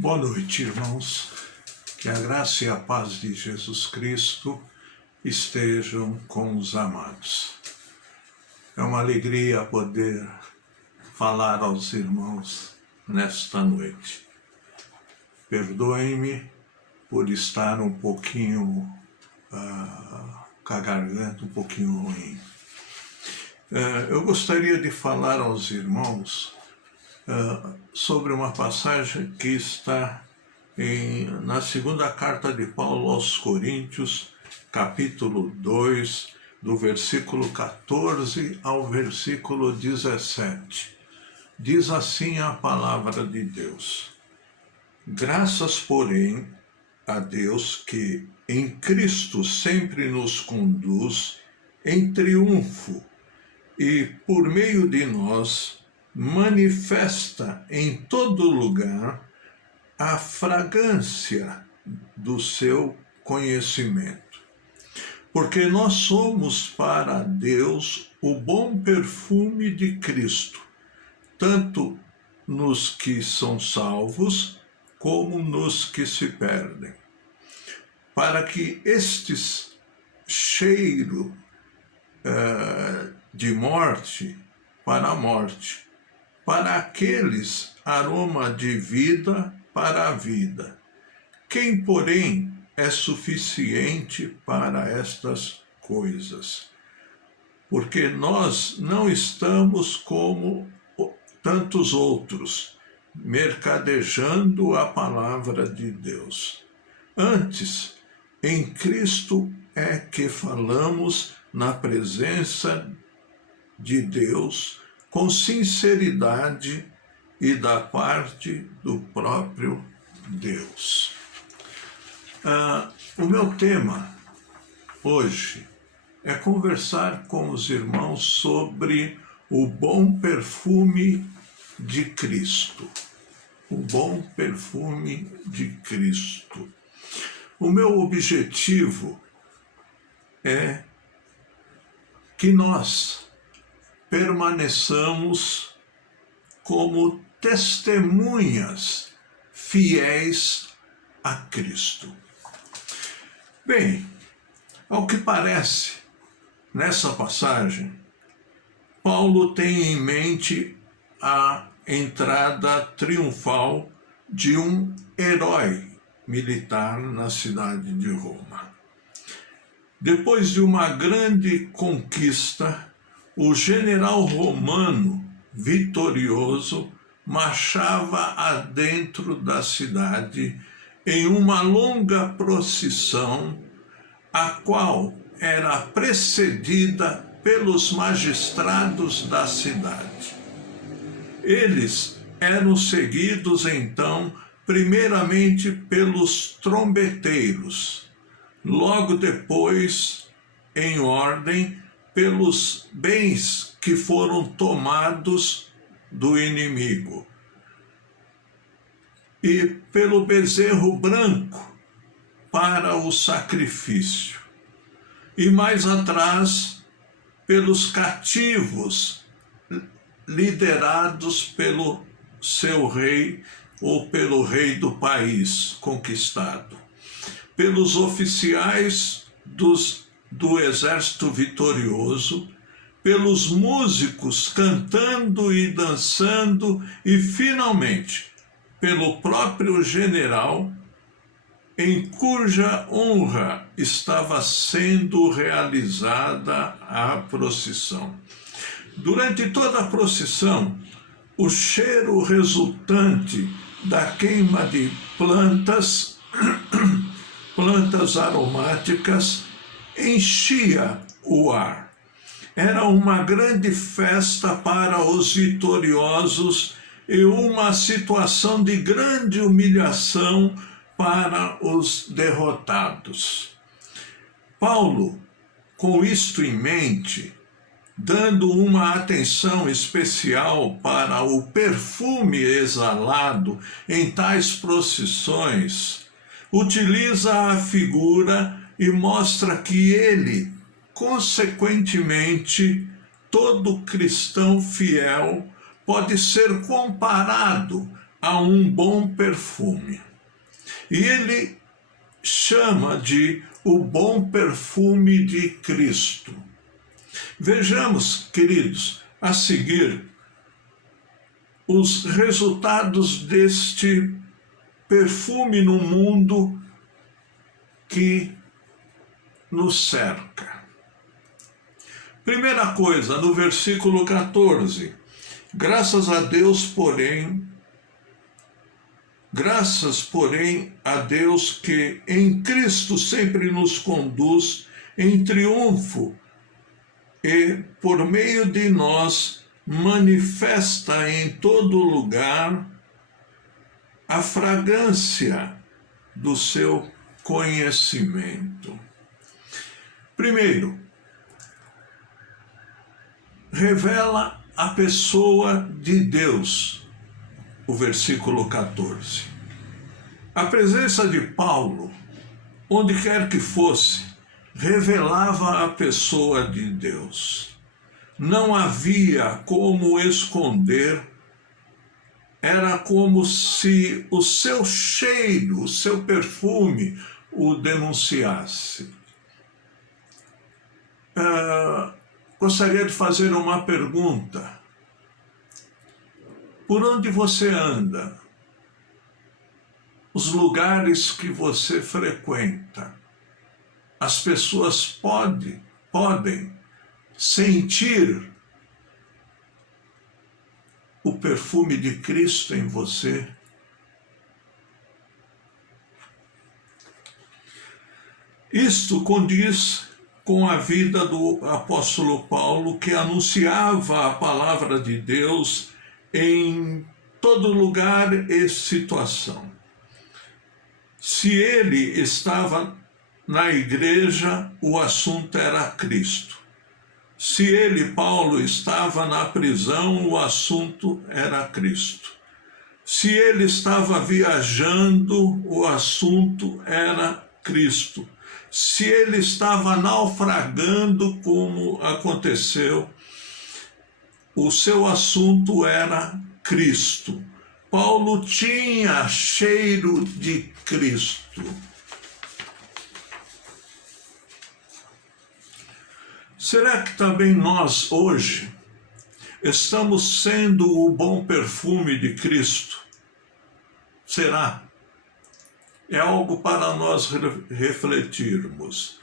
Boa noite, irmãos. Que a graça e a paz de Jesus Cristo estejam com os amados. É uma alegria poder falar aos irmãos nesta noite. Perdoem-me por estar um pouquinho com a garganta um pouquinho ruim. Eu gostaria de falar aos irmãos sobre uma passagem que está na segunda carta de Paulo aos Coríntios, capítulo 2, do versículo 14 ao versículo 17. Diz assim a palavra de Deus: Graças, porém, a Deus que em Cristo sempre nos conduz em triunfo e, por meio de nós, manifesta em todo lugar a fragrância do seu conhecimento. Porque nós somos para Deus o bom perfume de Cristo, tanto nos que são salvos como nos que se perdem. Para que estes cheiro de morte para a morte, para aqueles aroma de vida para a vida. Quem, porém, é suficiente para estas coisas? Porque nós não estamos como tantos outros, mercadejando a palavra de Deus. Antes, em Cristo é que falamos na presença de Deus com sinceridade e da parte do próprio Deus. O meu tema hoje é conversar com os irmãos sobre o bom perfume de Cristo. O bom perfume de Cristo. O meu objetivo é que nós permaneçamos como testemunhas fiéis a Cristo. Bem, ao que parece, nessa passagem, Paulo tem em mente a entrada triunfal de um herói militar na cidade de Roma. Depois de uma grande conquista, o general romano vitorioso marchava adentro da cidade em uma longa procissão, a qual era precedida pelos magistrados da cidade. Eles eram seguidos, então, primeiramente pelos trombeteiros, logo depois, em ordem, pelos bens que foram tomados do inimigo, e pelo bezerro branco para o sacrifício, e mais atrás pelos cativos liderados pelo seu rei ou pelo rei do país conquistado, pelos oficiais do exército vitorioso, pelos músicos cantando e dançando e, finalmente, pelo próprio general, em cuja honra estava sendo realizada a procissão. Durante toda a procissão, o cheiro resultante da queima de plantas aromáticas, enchia o ar. Era uma grande festa para os vitoriosos e uma situação de grande humilhação para os derrotados. Paulo, com isto em mente, dando uma atenção especial para o perfume exalado em tais procissões, utiliza a figura e mostra que ele, consequentemente, todo cristão fiel pode ser comparado a um bom perfume. E ele chama de o bom perfume de Cristo. Vejamos, queridos, a seguir os resultados deste perfume no mundo que nos cerca. Primeira coisa, no versículo 14, graças, porém, a Deus que em Cristo sempre nos conduz em triunfo e, por meio de nós, manifesta em todo lugar a fragrância do seu conhecimento. Primeiro, revela a pessoa de Deus, o versículo 14. A presença de Paulo, onde quer que fosse, revelava a pessoa de Deus. Não havia como esconder, era como se o seu cheiro, o seu perfume o denunciasse. Gostaria de fazer uma pergunta. Por onde você anda? Os lugares que você frequenta, as pessoas podem sentir o perfume de Cristo em você? Isto condiz com a vida do apóstolo Paulo, que anunciava a palavra de Deus em todo lugar e situação. Se ele estava na igreja, o assunto era Cristo. Se ele, Paulo, estava na prisão, o assunto era Cristo. Se ele estava viajando, o assunto era Cristo. Se ele estava naufragando, como aconteceu, o seu assunto era Cristo. Paulo tinha cheiro de Cristo. Será que também nós, hoje, estamos sendo o bom perfume de Cristo? Será? É algo para nós refletirmos.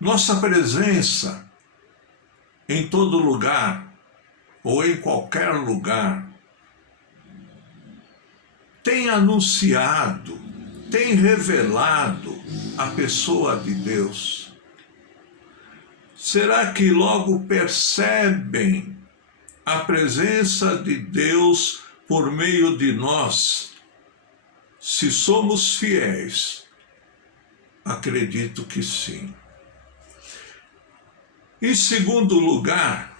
Nossa presença em todo lugar, ou em qualquer lugar, tem anunciado, tem revelado a pessoa de Deus. Será que logo percebem a presença de Deus por meio de nós? Se somos fiéis, acredito que sim. Em segundo lugar,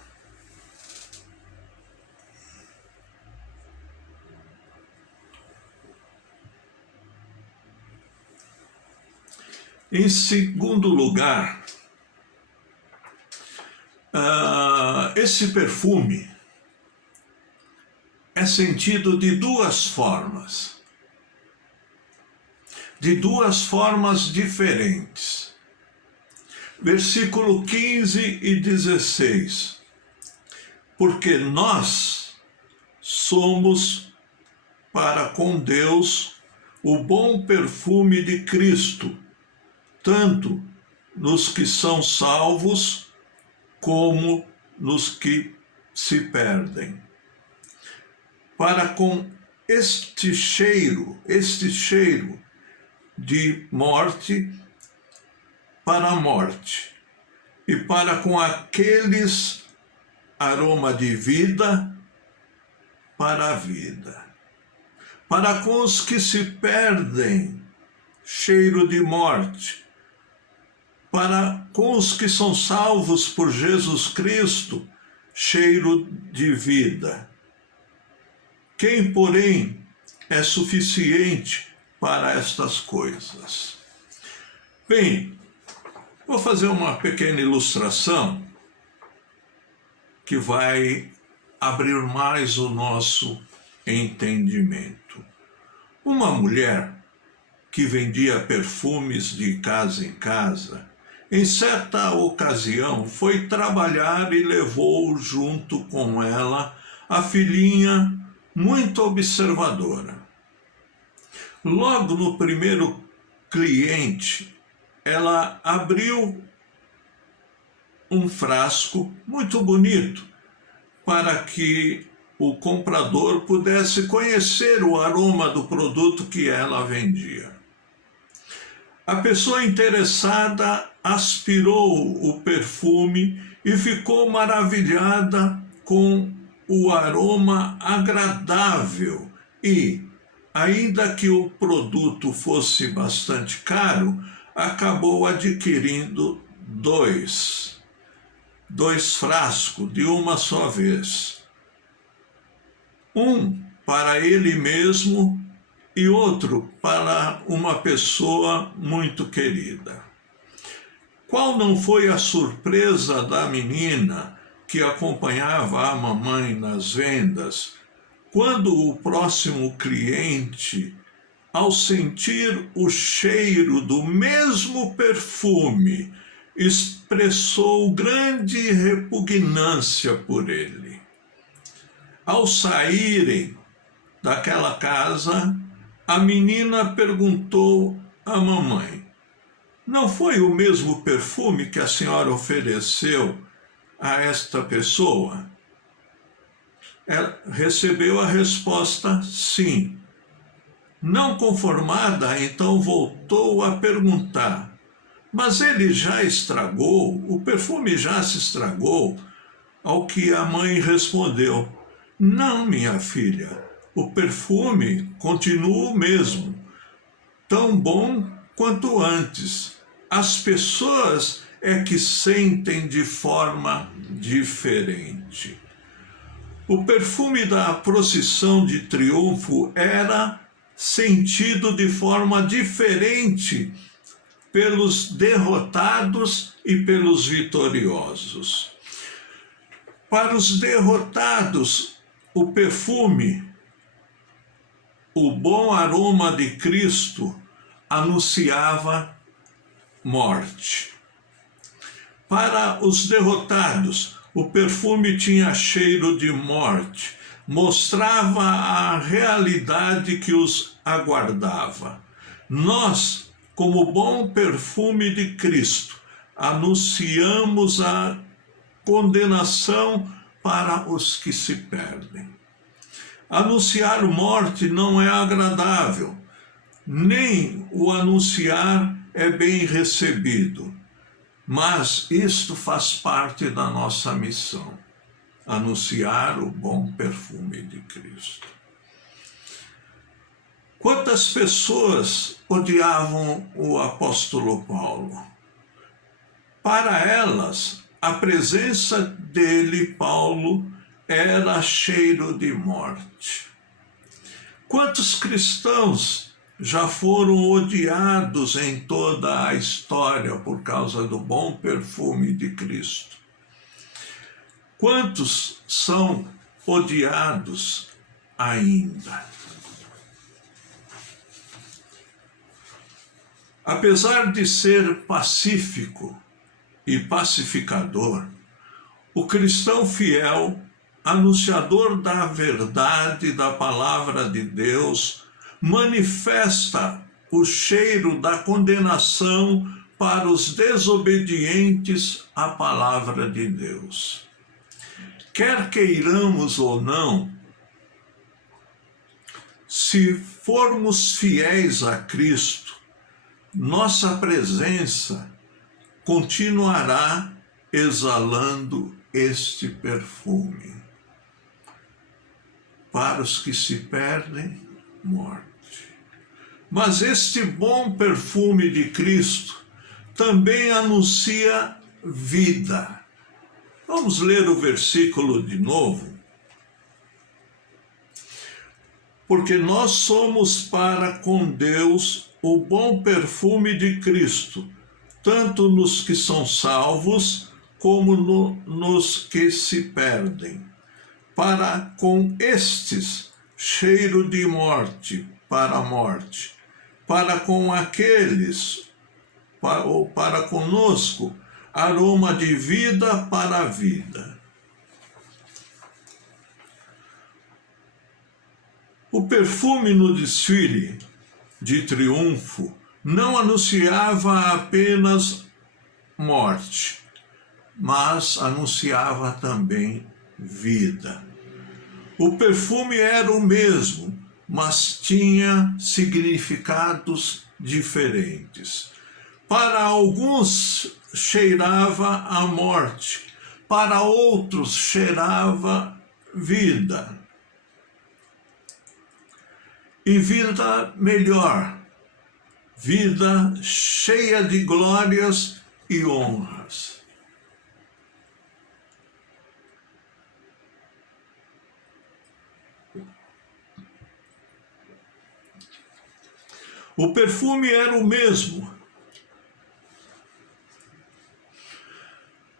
esse perfume é sentido de duas formas diferentes. Versículo 15 e 16. Porque nós somos para com Deus o bom perfume de Cristo, tanto nos que são salvos como nos que se perdem. Para com este cheiro de morte para a morte, e para com aqueles aroma de vida para a vida. Para com os que se perdem, cheiro de morte. Para com os que são salvos por Jesus Cristo, cheiro de vida. Quem, porém, é suficiente para estas coisas? Bem, vou fazer uma pequena ilustração que vai abrir mais o nosso entendimento. Uma mulher que vendia perfumes de casa em casa, em certa ocasião foi trabalhar e levou junto com ela a filhinha muito observadora. Logo no primeiro cliente, ela abriu um frasco muito bonito para que o comprador pudesse conhecer o aroma do produto que ela vendia. A pessoa interessada aspirou o perfume e ficou maravilhada com o aroma agradável e, ainda que o produto fosse bastante caro, acabou adquirindo dois frascos de uma só vez. Um para ele mesmo e outro para uma pessoa muito querida. Qual não foi a surpresa da menina que acompanhava a mamãe nas vendas, quando o próximo cliente, ao sentir o cheiro do mesmo perfume, expressou grande repugnância por ele. Ao saírem daquela casa, a menina perguntou à mamãe: não foi o mesmo perfume que a senhora ofereceu a esta pessoa? Ela recebeu a resposta sim. Não conformada, então voltou a perguntar: mas ele já estragou? O perfume já se estragou? Ao que a mãe respondeu: não, minha filha, o perfume continua o mesmo, tão bom quanto antes. As pessoas é que sentem de forma diferente. O perfume da procissão de triunfo era sentido de forma diferente pelos derrotados e pelos vitoriosos. Para os derrotados, o perfume, o bom aroma de Cristo, anunciava morte. Para os derrotados, o perfume tinha cheiro de morte, mostrava a realidade que os aguardava. Nós, como bom perfume de Cristo, anunciamos a condenação para os que se perdem. Anunciar morte não é agradável, nem o anunciar é bem recebido, mas isto faz parte da nossa missão, anunciar o bom perfume de Cristo. Quantas pessoas odiavam o apóstolo Paulo? Para elas, a presença dele, Paulo, era cheiro de morte. Quantos cristãos já foram odiados em toda a história por causa do bom perfume de Cristo? Quantos são odiados ainda? Apesar de ser pacífico e pacificador, o cristão fiel, anunciador da verdade da palavra de Deus, manifesta o cheiro da condenação para os desobedientes à palavra de Deus. Quer queiramos ou não, se formos fiéis a Cristo, nossa presença continuará exalando este perfume. Para os que se perdem, morte. Mas este bom perfume de Cristo também anuncia vida. Vamos ler o versículo de novo. Porque nós somos para com Deus o bom perfume de Cristo, tanto nos que são salvos, como nos que se perdem. Para com estes, cheiro de morte, para a morte, para com aqueles, ou para conosco, aroma de vida para a vida. O perfume no desfile de triunfo não anunciava apenas morte, mas anunciava também vida. O perfume era o mesmo, mas tinha significados diferentes. Para alguns cheirava a morte, para outros cheirava vida. E vida melhor, vida cheia de glórias e honras. O perfume era o mesmo.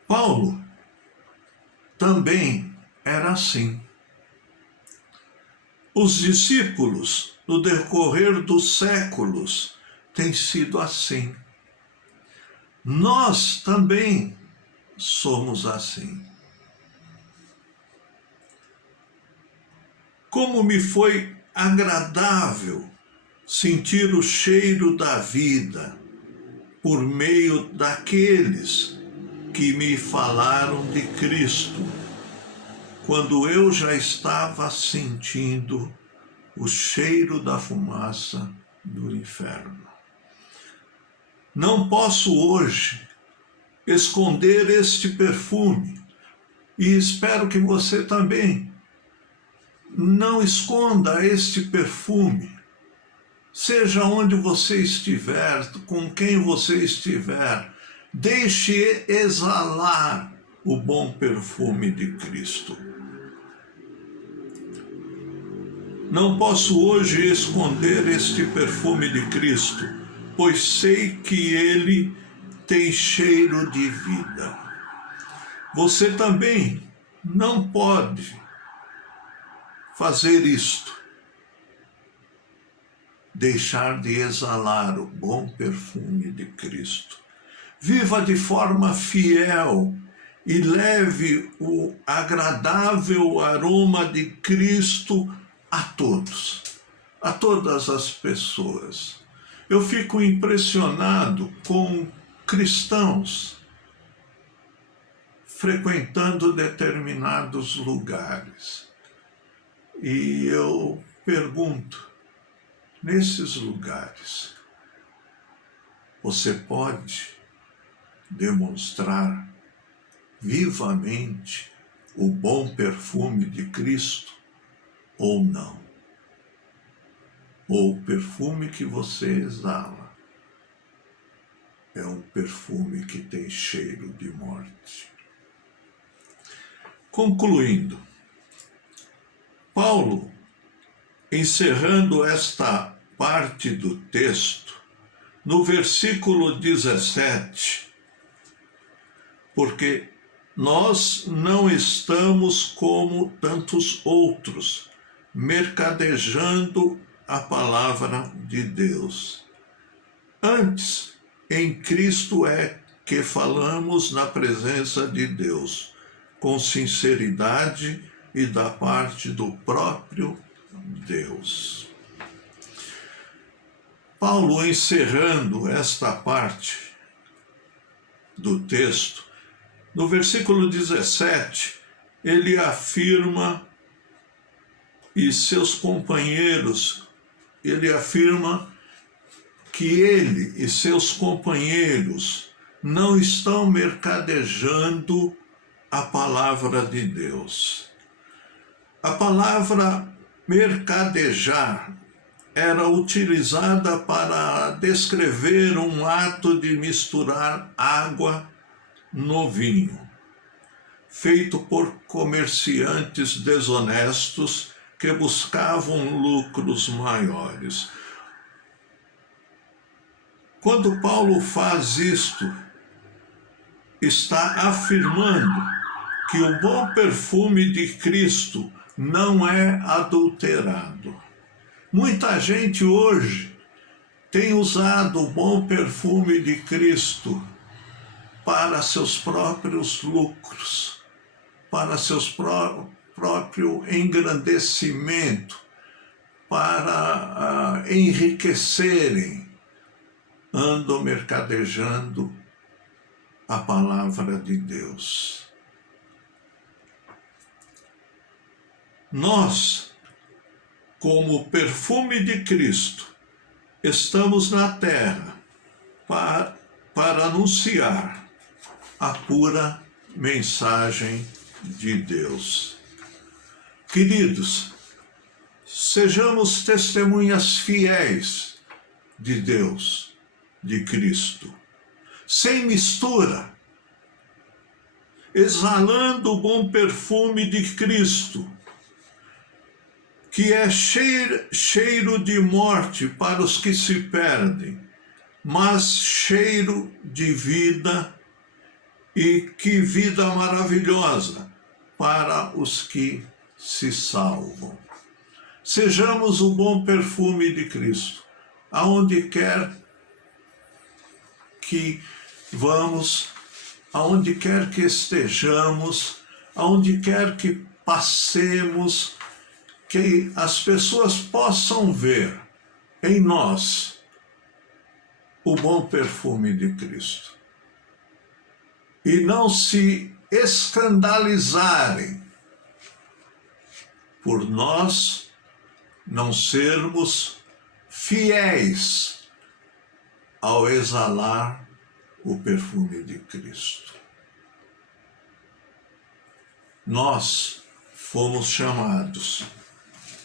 Paulo também era assim. Os discípulos, no decorrer dos séculos, têm sido assim. Nós também somos assim. Como me foi agradável sentir o cheiro da vida por meio daqueles que me falaram de Cristo, quando eu já estava sentindo o cheiro da fumaça do inferno. Não posso hoje esconder este perfume e espero que você também não esconda este perfume. Seja onde você estiver, com quem você estiver, deixe exalar o bom perfume de Cristo. Não posso hoje esconder este perfume de Cristo, pois sei que ele tem cheiro de vida. Você também não pode fazer isto. Deixar de exalar o bom perfume de Cristo. Viva de forma fiel e leve o agradável aroma de Cristo a todos, a todas as pessoas. Eu fico impressionado com cristãos frequentando determinados lugares. E eu pergunto, nesses lugares, você pode demonstrar vivamente o bom perfume de Cristo ou não? Ou o perfume que você exala é um perfume que tem cheiro de morte. Concluindo, Paulo, encerrando esta parte do texto, no versículo 17, porque nós não estamos como tantos outros, mercadejando a palavra de Deus. Antes, em Cristo é que falamos na presença de Deus, com sinceridade e da parte do próprio Deus. Paulo, encerrando esta parte do texto, no versículo 17, ele afirma, e seus companheiros, ele afirma que ele e seus companheiros não estão mercadejando a palavra de Deus. A palavra mercadejar era utilizada para descrever um ato de misturar água no vinho, feito por comerciantes desonestos que buscavam lucros maiores. Quando Paulo faz isto, está afirmando que o bom perfume de Cristo não é adulterado. Muita gente hoje tem usado o bom perfume de Cristo para seus próprios lucros, para seus próprio engrandecimento, para enriquecerem, andam mercadejando a palavra de Deus. Nós, como perfume de Cristo, estamos na terra para anunciar a pura mensagem de Deus. Queridos, sejamos testemunhas fiéis de Deus, de Cristo, sem mistura, exalando o bom perfume de Cristo, que é cheiro de morte para os que se perdem, mas cheiro de vida, e que vida maravilhosa para os que se salvam. Sejamos o bom perfume de Cristo, aonde quer que vamos, aonde quer que estejamos, aonde quer que passemos, que as pessoas possam ver em nós o bom perfume de Cristo e não se escandalizarem por nós não sermos fiéis ao exalar o perfume de Cristo. Nós fomos chamados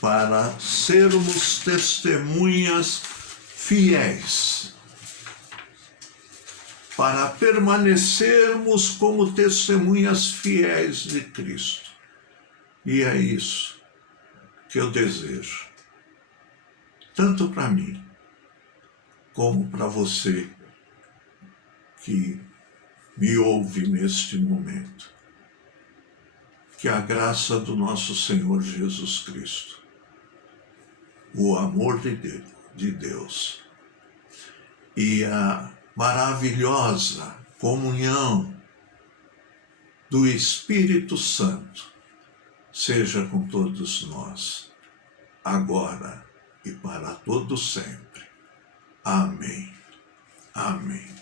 para sermos testemunhas fiéis, para permanecermos como testemunhas fiéis de Cristo. E é isso que eu desejo, tanto para mim, como para você que me ouve neste momento. Que a graça do nosso Senhor Jesus Cristo, o amor de Deus e a maravilhosa comunhão do Espírito Santo seja com todos nós, agora e para todo sempre. Amém. Amém.